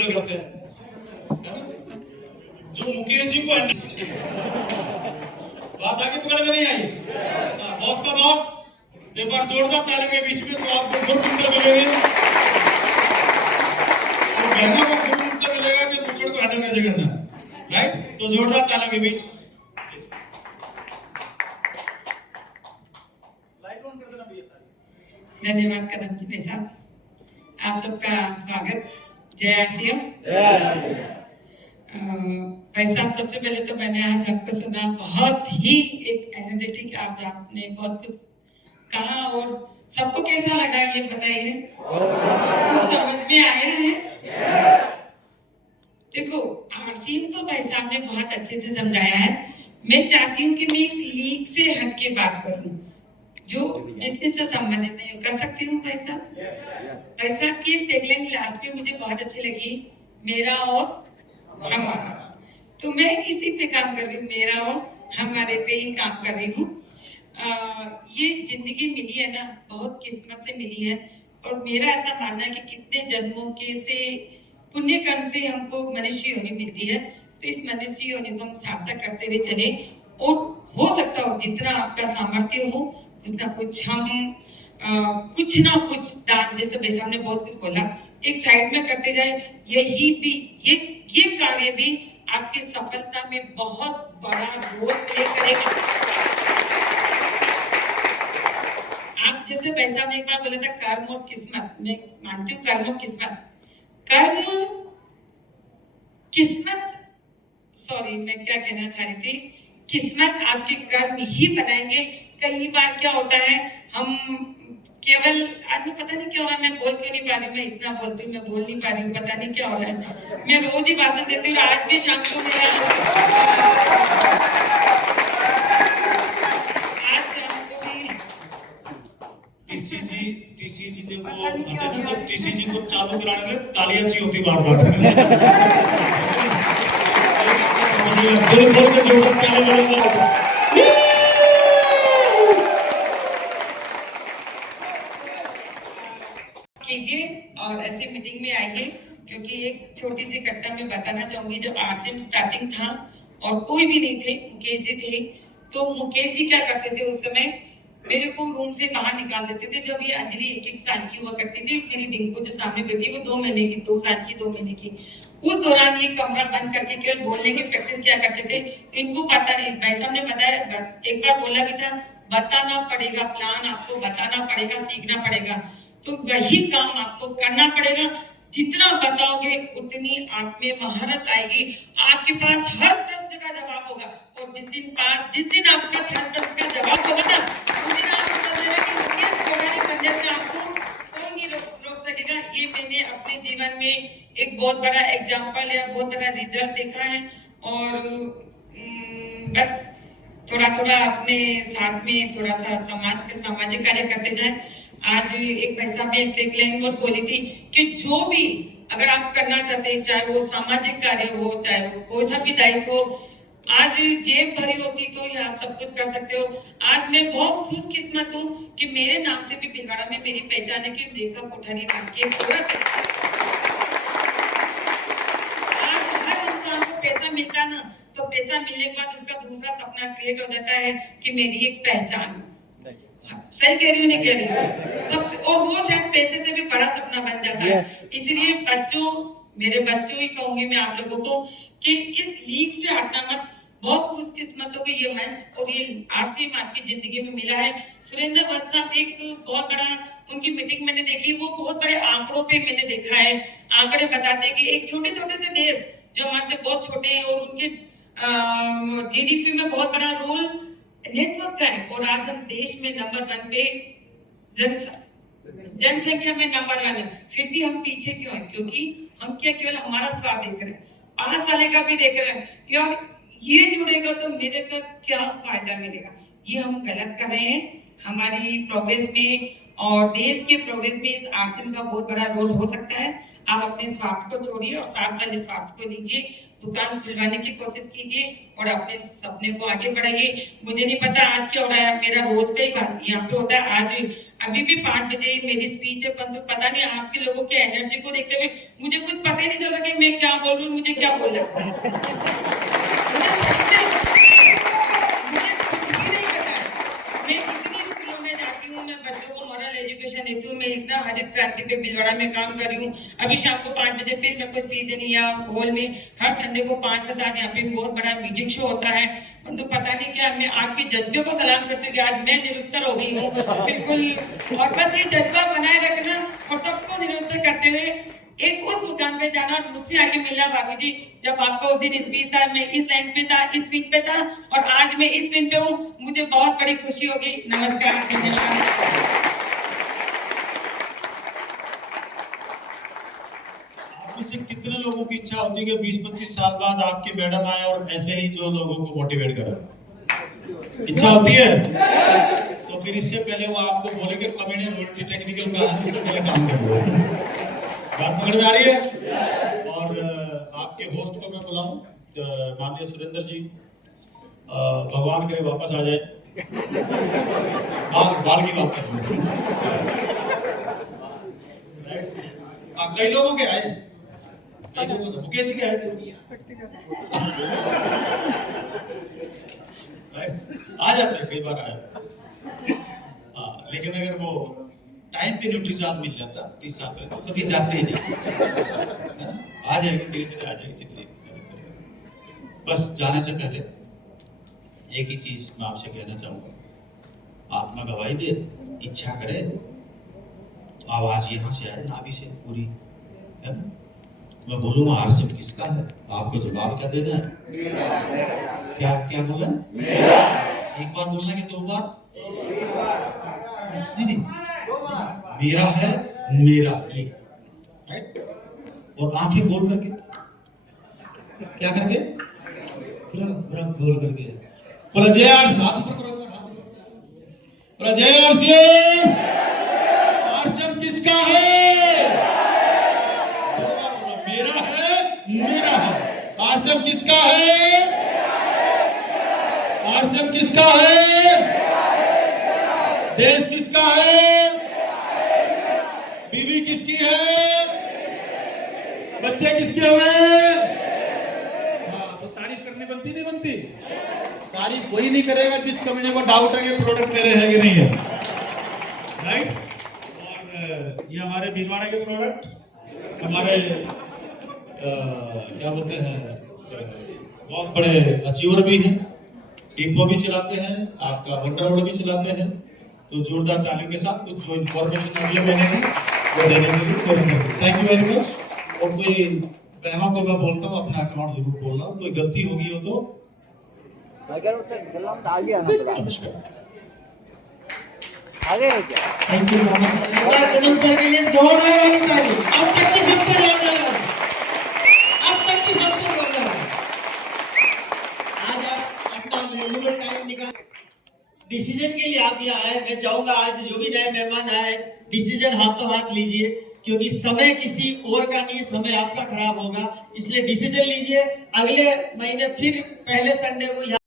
Handle करते हैं, जो मुकेश जी को हैंडल। बात आगे पकड़ में नहीं आई। बॉस का बॉस एक बार जोरदार ताली के बीच में तो आपको गुड उत्तर मिलेंगे, तो बहनों को गुड उत्तर मिलेगा कि मुचड़ को हैंडल कैसे करना, राइट? तो जोरदार ताली के बीच लाइट ऑन कर देना भैया सारी। धन्यवाद कदम जी भाई साहब, आप सबका स्वागत। जय आरसीएम। भाई साहब, सबसे पहले तो मैंने आज आपको सुना, बहुत ही एक एनर्जेटिक, आपने बहुत कुछ कहा और सबको कैसा लगा ये बताइए, समझ में आया है? देखो, आरसीएम तो भाई साहब ने बहुत अच्छे से समझाया है। मैं चाहती हूँ कि मैं एक लीग से हट के बात करूँ जो बिजनेस से संबंधित नहीं कर सकती हूँ। भाई साहब की एक टैगलाइन लास्ट में मुझे बहुत अच्छी लगी, मेरा और हमारा। तो मैं इसी पे काम कर रही हूँ, मेरा और हमारे पे ही काम कर रही हूँ। ये जिंदगी मिली है ना, बहुत किस्मत से मिली है, और मेरा ऐसा मानना है कि कितने जन्मों के से पुण्य कर्म से हमको मनुष्य योनि मिलती है। तो इस मनुष्य योनि को हम सार्थक करते हुए चले, और हो सकता हो जितना आपका सामर्थ्य हो, कुछ ना कुछ दान, जैसे भाई साहब ने बहुत कुछ बोला, एक साइड में करते जाए। ये कार्य भी आपकी सफलता में बहुत बड़ा रोल प्ले करेगा। आप जैसे भाई साहब ने एक बार बोला था कर्म और किस्मत, मैं मानती हूँ कर्म और किस्मत, सॉरी मैं क्या कहना चाह रही थी, किस्मत आपके कर्म ही बनाएंगे। कई बार क्या होता है, हम केवल, आज में पता नहीं क्या हो रहा है, मैं बोल क्यों नहीं पा रही हूँ, मैं इतना बोलती हूँ, मैं बोल नहीं पा रही हूँ, पता नहीं क्या हो रहा है। मैं रोज ही भाषण देती हूँ, आज भी शाम को मेरा टीसीजी जब वो आते हैं ना, जब टीसीजी को चालू कराने में तालियां चाहिए होती बार बार। कीजिए और ऐसे मीटिंग में आइए, क्योंकि एक छोटी सी घटना मैं बताना चाहूंगी। जब आरसीएम स्टार्टिंग था और कोई भी नहीं थे, मुकेश जी थे, तो मुकेश जी क्या करते थे, उस समय मेरे को रूम से बाहर निकाल देते थे। जब ये अंजलि 1-1 साल की हुआ करती थी, मेरी डिंको जो सामने बैठी वो 2 महीने की, 2 साल की, 2 महीने की, उस दौरान ये कमरा बंद करके केवल बोलने की प्रैक्टिस किया करते थे। इनको पता नहीं, भाई साहब ने बताया, एक बार बोला भी था, बताना पड़ेगा, प्लान आपको बताना पड़ेगा, सीखना पड़ेगा। तो वही काम आपको करना पड़ेगा। जितना बताओगे उतनी आप में महारत आएगी, आपके पास हर प्रश्न का जवाब होगा। और जिस दिन आपके पास हर प्रश्न का जवाब होगा ना, उस दिन आप समझ लेना कि मुकेश कोठारी बनने से आपको कोई नहीं रोक सकेगा। ये मैंने अपने जीवन में एक बहुत बड़ा एग्जाम्पल या बहुत बड़ा रिजल्ट देखा है। और बस थोड़ा थोड़ा अपने साथ में थोड़ा सा सामाजिक कार्य करते जाए। आज एक भाई साहब ने एक टैगलाइन बोली थी कि जो भी अगर आप करना चाहते हैं, चाहे वो सामाजिक कार्य हो, चाहे वो कोई सा भी दायित्व हो, आज जेब भरी होती तो ये आप सब कुछ कर सकते हो। आज मैं बहुत खुशकिस्मत हूँ कि मेरे नाम से भी भिलवाड़ा में मेरी पहचान है कि रेखा कोठारी नाम की एक औरत है। आज हर इंसान को पैसा मिलता ना, तो पैसा मिलने के बाद उसका दूसरा सपना क्रिएट हो जाता है कि मेरी एक पहचान। सही कह रही हूँ, नहीं कह रही? सबसे, और वो शायद पैसे से भी बड़ा सपना बन जाता है। इसलिए मेरे बच्चों ही कहूंगी मैं आप लोगों को कि इस लीग से हटना मत। बहुत खुशकिस्मतों को ये मंच और ये आरसीएम आपकी जिंदगी में मिला है। सुरेंद्र वत्स साहब एक बहुत बड़ा, उनकी मीटिंग मैंने देखी, वो बहुत बड़े आंकड़ों पे मैंने देखा है। आंकड़े बताते हैं कि एक छोटे छोटे से देश जो हमारे से बहुत छोटे हैं और उनके जीडीपी में बहुत बड़ा रोल नेटवर्क का है। और आज हम देश में नंबर 1 पे जनसंख्या में नंबर 1 है, फिर भी हम पीछे क्यों हैं? क्योंकि हम क्या केवल हमारा स्वार्थ देख रहे हैं, 5 साल का भी देख रहे हैं, यार ये जुड़ेगा तो मेरे का क्या फायदा मिलेगा। ये हम गलत कर रहे हैं। हमारी प्रोग्रेस में और देश के प्रोग्रेस में इस आरसीएम का बहुत बड़ा रोल हो सकता है। आप अपने स्वार्थ को छोड़िए और साथ वाले स्वार्थ को लीजिए, दुकान खुलवाने की कोशिश कीजिए और अपने सपने को आगे बढ़ाइए। मुझे नहीं पता आज क्या हो रहा है, मेरा रोज का ही बात यहाँ पे होता है। आज अभी भी 5 बजे मेरी स्पीच है, परंतु पता नहीं आपके लोगों के एनर्जी को देखते हुए मुझे कुछ पता ही नहीं चल रहा कि बोल रही हूँ, मुझे क्या बोलना मुझे सच में मुझे कुछ भी नहीं पता है। मैं कितनी स्कूलों में जाती हूँ, मैं बच्चों को मॉरल एजुकेशन देती हूँ, मैं इतना हरित क्रांति पे भिलवाड़ा में काम कर रही हूँ। अभी शाम को 5 बजे फिर मैं कुछ स्पीच देनी या हॉल में हर संडे को 5 से 7 यहाँ पे बहुत बड़ा म्यूजिक शो होता है। तो पता नहीं क्या, मैं आपके जज्बे को सलाम करती हूँ कि आज मैं निरुत्तर हो गई हूँ बिल्कुल। और बस ये जज्बा बनाए रखना और सबको निरुत्तर करते हुए एक उस मुकाम पे जाना और मुझसे आगे मिलना। भाभी जी, जब आपका उस दिन स्पीच था, मैं इस लाइन पे था, इस पिच पे था, और आज मैं इस पिच पे हूँ, मुझे बहुत बड़ी खुशी होगी। नमस्कार, नमस्कार। आप में से कितने लोगों की इच्छा होती है कि 20-25 साल बाद आपके मैडम आए और ऐसे ही जो लोगों को मोटिवेट करे? इच्छा होती है? तो फिर इससे पहले वो आपको बोले कि कमेडी रोटी टेक्निकल का है, इससे पहले काम करो। बात पकड़ में आ रही है? और आपके होस्ट को मैं बुलाऊं, माननीय सुरेंद्र जी, भगवान करे वापस आ जाए। बाल की बात कर कई लोगों के आए, कई लोगों को मुकेश के आए आ जाते हैं, कई बार आए। हाँ, लेकिन अगर वो टाइम पे न्यूट्रीचार्ज मिल जाता 30 साल पहले, तो कभी जाते ही नहीं। आ जाएगी, धीरे धीरे आ जाएगी, जितनी। बस जाने से पहले एक ही चीज मैं आपसे कहना चाहूंगा, आत्मा गवाही दे, इच्छा करे तो आवाज यहाँ से आए, नाभि से पूरी, है ना? मैं बोलूंगा आरसीएम किसका है, आपको जवाब क्या देना है? क्या क्या बोला? एक बार बोलना कि 2 बार? नहीं, मेरा है, मेरा ये, राइट? और आंखें खोल करके, क्या करके? पूरा खोल करके बोला जय आरसीएम, हाथ ऊपर करो, बोला जय आरसीएम। आरसीएम किसका है? मेरा है, मेरा है। आरसीएम किसका है? आरसीएम किसका है? देश किसका है? बीवी किसकी है? बच्चे किसके हुए? हाँ, तो तारीफ करनी बनती नहीं बनती? तारीफ वही नहीं करेगा जिस कंपनी को डाउट है कि प्रोडक्ट मेरे है कि नहीं है, राइट? और ये हमारे भीलवाड़ा के प्रोडक्ट, हमारे क्या बोलते हैं, बहुत बड़े अचीवर भी हैं, डिपो भी चलाते हैं, आपका वंडरवर्ल्ड भी चलाते हैं। तो जोरदार तालियों के साथ कुछ जो इन्फॉर्मेशन अगले महीने में वो देने के लिए कोशिश करें। Thank you very much. और कोई बहमा को मैं बोलता हूँ अपना अकाउंट जरूर खोलना, कोई गलती होगी हो तो नमस्कार, आगे है क्या? Thank you. कदम सर के लिए जोरदार वाली ताली। अब तक की सबसे जोरदार, अब तक की सबसे जोरदार। आज आप अपना वैल्यूएबल टाइम निकाल डिसीजन के लिए आप यहाँ आए। मैं चाहूंगा आज जो भी नए मेहमान आए, डिसीजन हाथों हाथ लीजिए, क्योंकि समय किसी और का नहीं, समय आपका खराब होगा। इसलिए डिसीजन लीजिए। अगले महीने फिर पहले संडे को